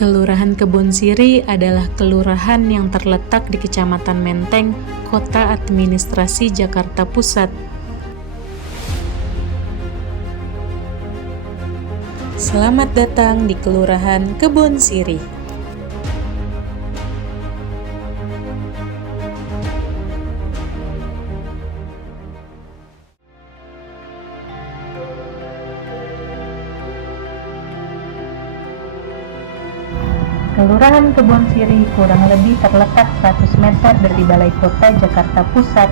Kelurahan Kebon Siri adalah kelurahan yang terletak di Kecamatan Menteng, Kota Administrasi Jakarta Pusat. Selamat datang di Kelurahan Kebon Siri. Kelurahan Kebon Siri kurang lebih terletak 100 meter dari Balai Kota Jakarta Pusat.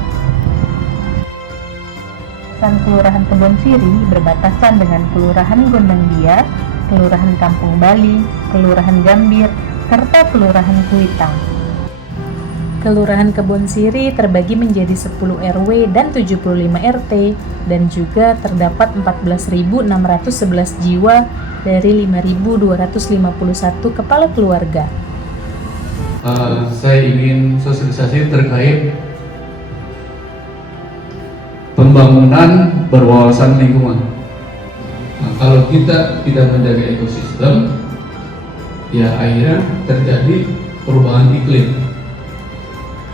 Kelurahan Kebon Siri berbatasan dengan Kelurahan Gondangdia, Kelurahan Kampung Bali, Kelurahan Gambir, serta Kelurahan Kuitang. Kelurahan Kebon Siri terbagi menjadi 10 RW dan 75 RT, dan juga terdapat 14.611 jiwa dari 5.251 kepala keluarga. Saya ingin sosialisasi terkait pembangunan berwawasan lingkungan. Nah, kalau kita tidak menjaga ekosistem, ya akhirnya terjadi perubahan iklim.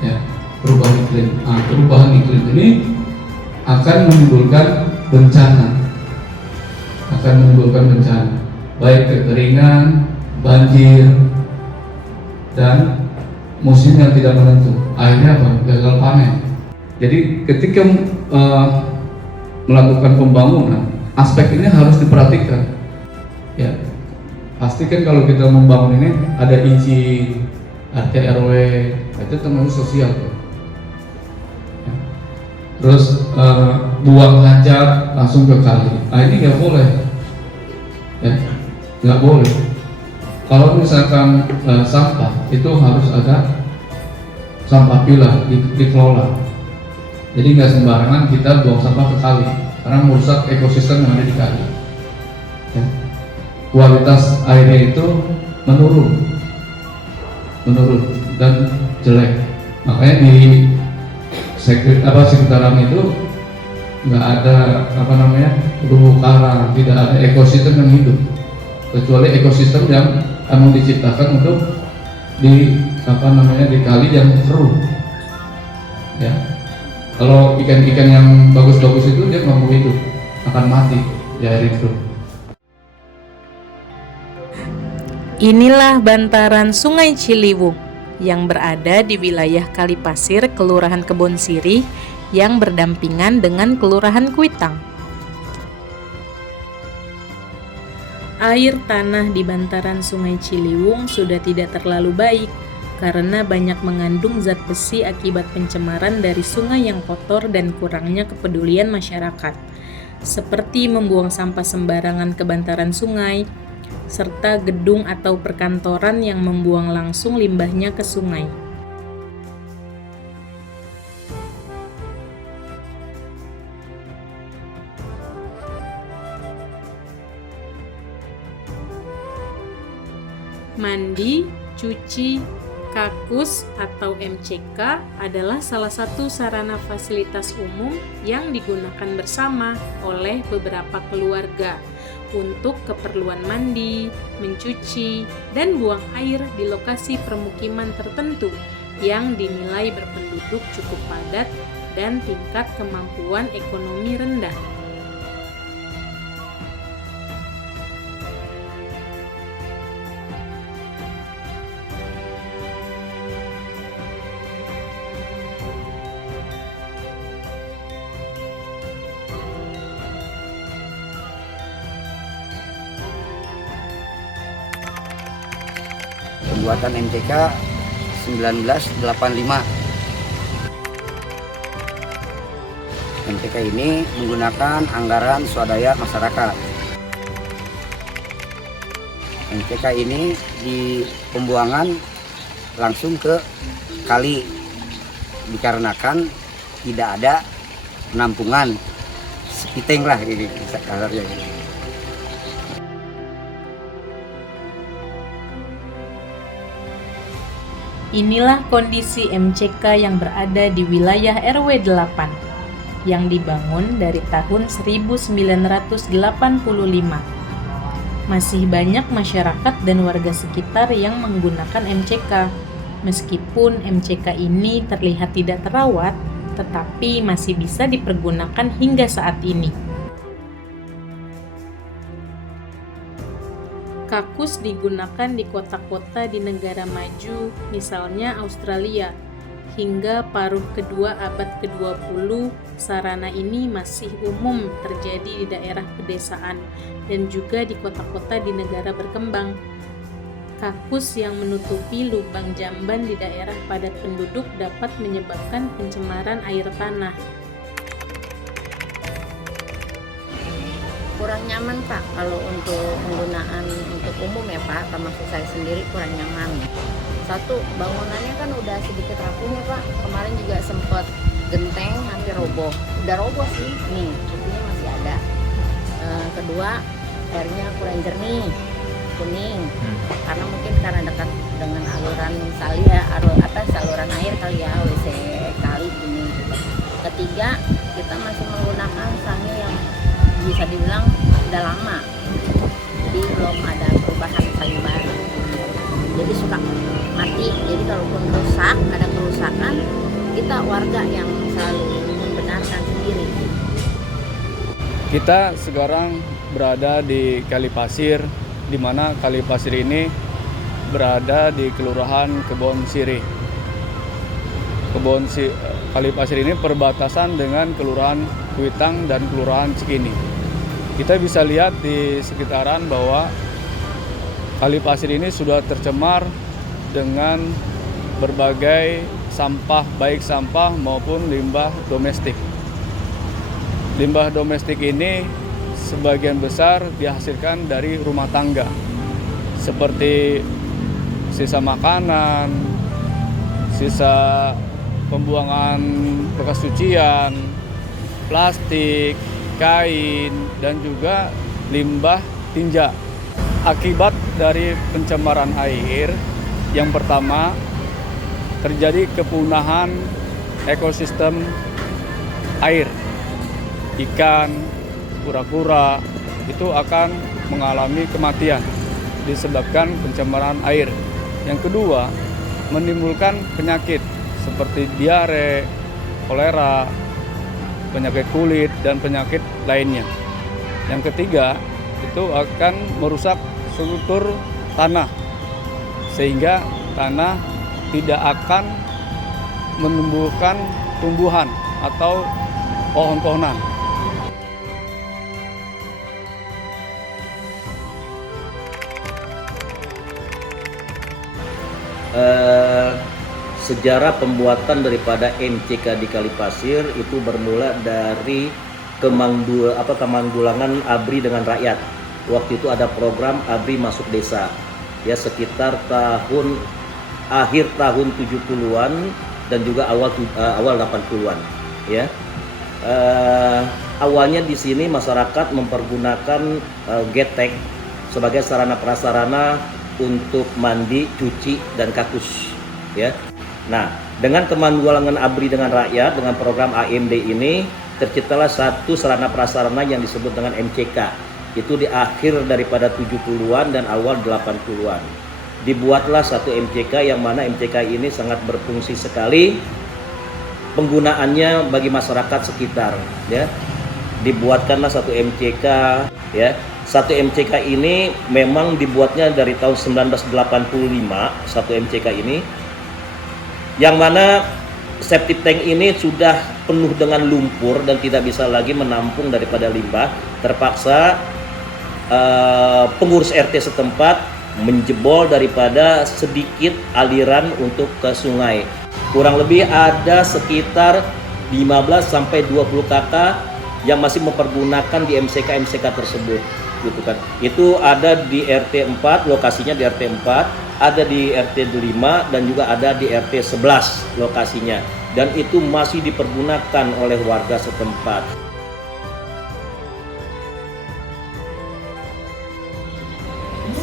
Ya, perubahan iklim. Nah, perubahan iklim ini akan menimbulkan bencana. Baik kekeringan, banjir, dan musim yang tidak menentu. Akhirnya apa? Gagal panen. Jadi ketika melakukan pembangunan, aspek ini harus diperhatikan. Ya, pastikan kalau kita membangun ini ada izin RT RW, itu termasuk sosial. Ya. Terus buang hajat langsung ke kali. Nah, ini nggak boleh. Ya, nggak boleh. Kalau misalkan sampah itu harus ada sampah pilah dikelola. Jadi nggak sembarangan kita buang sampah ke kali karena merusak ekosistem yang ada di kali. Ya. Kualitas airnya itu menurun dan jelek. Makanya di sekitaran itu nggak ada terumbu karang, tidak ada ekosistem yang hidup, kecuali ekosistem yang emang diciptakan untuk di kali yang keruh. Ya, kalau ikan-ikan yang bagus-bagus itu dia nggak mau hidup, akan mati di air itu. Inilah bantaran Sungai Ciliwung yang berada di wilayah Kalipasir, Kelurahan Kebon Siri, yang berdampingan dengan Kelurahan Kuitang. Air tanah di bantaran Sungai Ciliwung sudah tidak terlalu baik karena banyak mengandung zat besi akibat pencemaran dari sungai yang kotor dan kurangnya kepedulian masyarakat, seperti membuang sampah sembarangan ke bantaran sungai, serta gedung atau perkantoran yang membuang langsung limbahnya ke sungai. Mandi, cuci, kakus atau MCK adalah salah satu sarana fasilitas umum yang digunakan bersama oleh beberapa keluarga untuk keperluan mandi, mencuci, dan buang air di lokasi permukiman tertentu yang dinilai berpenduduk cukup padat dan tingkat kemampuan ekonomi rendah. Pembuatan MCK 1985. MCK ini menggunakan anggaran swadaya masyarakat. MCK ini di pembuangan langsung ke kali dikarenakan tidak ada penampungan sepiting lah ini kasarnya. Inilah kondisi MCK yang berada di wilayah RW 8 yang dibangun dari tahun 1985. Masih banyak masyarakat dan warga sekitar yang menggunakan MCK. Meskipun MCK ini terlihat tidak terawat, tetapi masih bisa dipergunakan hingga saat ini. Kakus digunakan di kota-kota di negara maju, misalnya Australia. Hingga paruh kedua abad ke-20, sarana ini masih umum terjadi di daerah pedesaan dan juga di kota-kota di negara berkembang. Kakus yang menutupi lubang jamban di daerah padat penduduk dapat menyebabkan pencemaran air tanah. Kurang nyaman Pak kalau untuk penggunaan untuk umum ya Pak, termasuk saya sendiri kurang nyaman. Satu, bangunannya kan udah sedikit rapuh ya Pak, kemarin juga sempat genteng hampir roboh, udah roboh sih, nih buktinya masih ada. Kedua, airnya kurang jernih, kuning, karena mungkin karena dekat dengan aluran saluran air kali ya, WC kali ini. Ketiga, kita masih menggunakan sange yang bisa dibilang udah lama, jadi belum ada perubahan sange baru, jadi suka mati. Jadi kalaupun rusak, ada kerusakan, kita warga yang selalu membenarkan sendiri. Kita sekarang berada di Kali Pasir, di mana Kali Pasir ini berada di Kelurahan Kebon Sirih. Kali Pasir ini perbatasan dengan Kelurahan Kuitang dan Kelurahan Cikini. Kita bisa lihat di sekitaran bahwa Kali Pasir ini sudah tercemar dengan berbagai sampah, baik sampah maupun limbah domestik. Limbah domestik ini sebagian besar dihasilkan dari rumah tangga, seperti sisa makanan, sisa pembuangan bekas cucian, plastik, kain, dan juga limbah tinja. Akibat dari pencemaran air, yang pertama terjadi kepunahan ekosistem air. Ikan, kura-kura itu akan mengalami kematian disebabkan pencemaran air. Yang kedua, menimbulkan penyakit seperti diare, kolera, penyakit kulit, dan penyakit lainnya. Yang ketiga, itu akan merusak struktur tanah, sehingga tanah tidak akan menumbuhkan tumbuhan atau pohon-pohonan. Sejarah pembuatan daripada MCK di Kali Pasir itu bermula dari Kemanggulangan ABRI dengan rakyat. Waktu itu ada program ABRI masuk desa, ya sekitar akhir tahun 70-an dan juga awal 80-an, ya. Awalnya di sini masyarakat mempergunakan getek sebagai sarana prasarana untuk mandi, cuci, dan kakus, ya. Nah, dengan Kemanggulangan ABRI dengan rakyat dengan program AMD ini terciptalah satu sarana prasarana yang disebut dengan MCK. Itu di akhir daripada 70-an dan awal 80-an. Dibuatlah satu MCK yang mana MCK ini sangat berfungsi sekali penggunaannya bagi masyarakat sekitar, ya. Dibuatkanlah satu MCK, ya. Satu MCK ini memang dibuatnya dari tahun 1985, satu MCK ini, yang mana septic tank ini sudah penuh dengan lumpur dan tidak bisa lagi menampung daripada limbah. Terpaksa pengurus RT setempat menjebol daripada sedikit aliran untuk ke sungai. Kurang lebih ada sekitar 15-20 kakak yang masih mempergunakan di MCK tersebut, gitu kan. Itu ada di RT 4, lokasinya di RT 4, ada di RT 5 dan juga ada di RT 11 lokasinya, dan itu masih dipergunakan oleh warga setempat.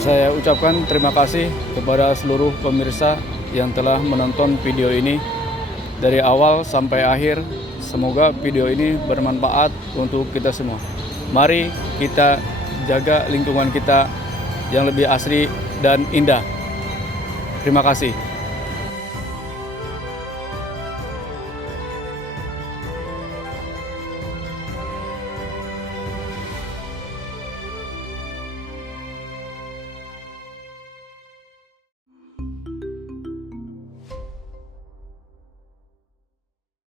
Saya ucapkan terima kasih kepada seluruh pemirsa yang telah menonton video ini dari awal sampai akhir. Semoga video ini bermanfaat untuk kita semua. Mari kita jaga lingkungan kita yang lebih asri dan indah. Terima kasih.